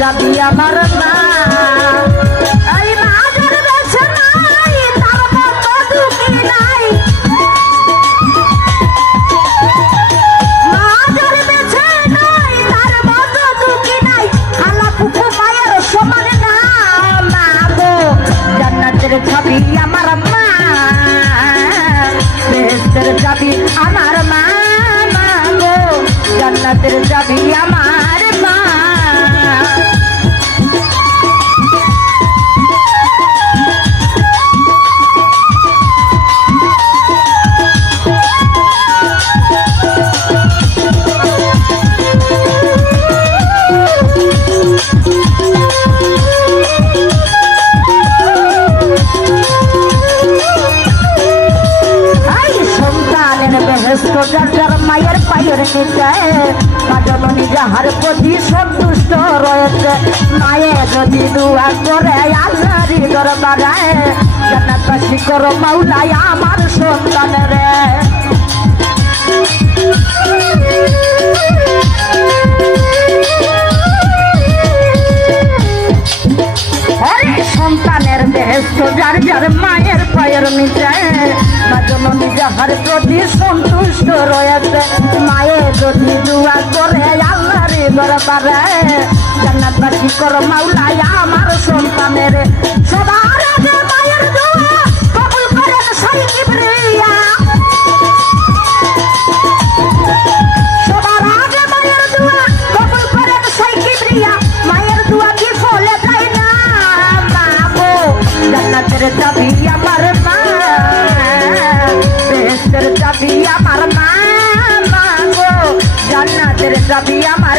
আমার মা। এই মা ছবি আমার মা। বেহেশতের ছবি আমার মা মা গো, জান্নাতের ছবি আমার মায়ের পায়ের নিচে যাহার প্রতি সন্তুষ্ট রয়েছে, মায়ে যদি দুয়া করে আল্লাহরি দরবারে জান্নাতবাসী করো মাওলাই আমার সন্তানের। আরে সন্তানের বেহেস্ত যার যার মায়ের পায়ের নিচে মাজননী যাহার প্রতি সন্তুষ্ট রয়েছে, মায়ে যদি দুয়া করে, আল্লাহর দরবারে জান্নাতবাসী কর মাওলাই আমার সন্তানের। সবার আগে মায়ের দোয়া কবুল করেন সেই কিবরিয়া। চাবি আমার মা মাগো জান্নাতের চাবি আমার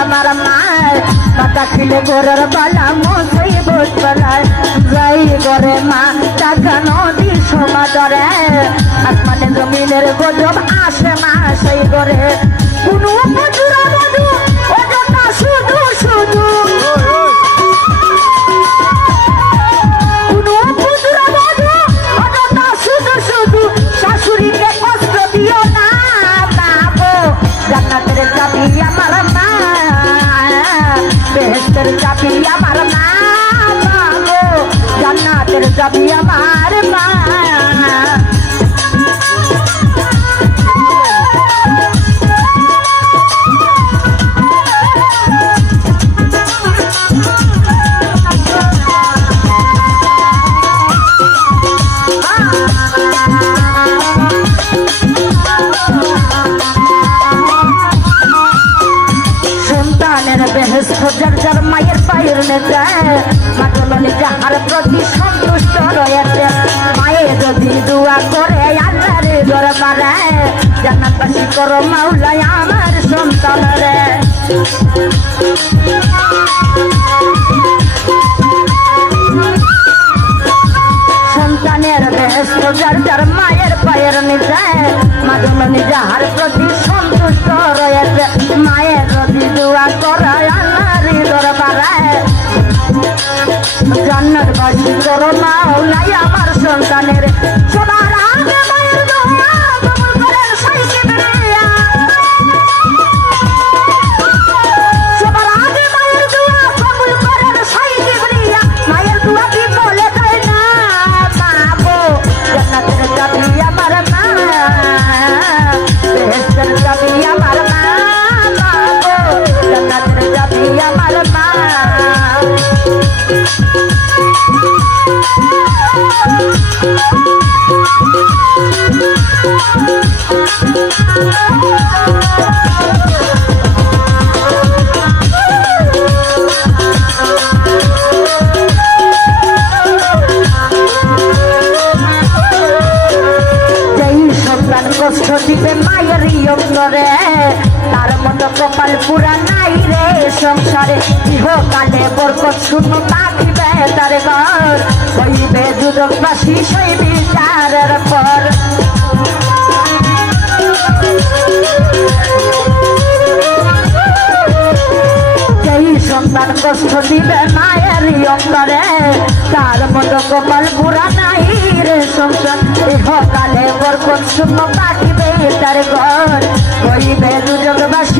আমার মায় মাথা খিলে গোরের বালা মশাই বসবালায় যাই করে মা, টাকা নদী সমাদরে। আসমানে জমিনের গজব আসে না সেই করে কোনো মজুরা চাবি আমার মা বেহেস্ত যার যার মায়ের পায়ের নেচে মাতলনি যাহার প্রতি সন্তুষ্ট রয়েছে। মায়ে যদি দোয়া করে, আল্লাহর দরবারে, জান্নাতবাসী করো মাওলাই আমার সন্তানরে। সন্তানের বেহেস্ত যার যার মায়ের পায়ের নিচে মাতলনি যাহার প্রতি ইহকালে বরকত শূন্য থাকিবে তার ঘর। হইবে দুদকবাসী সেই বিচারের পর। সন্তান কষ্ট দিবে মায়ের অন্তরে, তার মতো কপাল পুরা নাই রে সন্তান। ইহকালে বরকত শূন্য থাকিবে তার ঘর। হইবে দুদকবাসী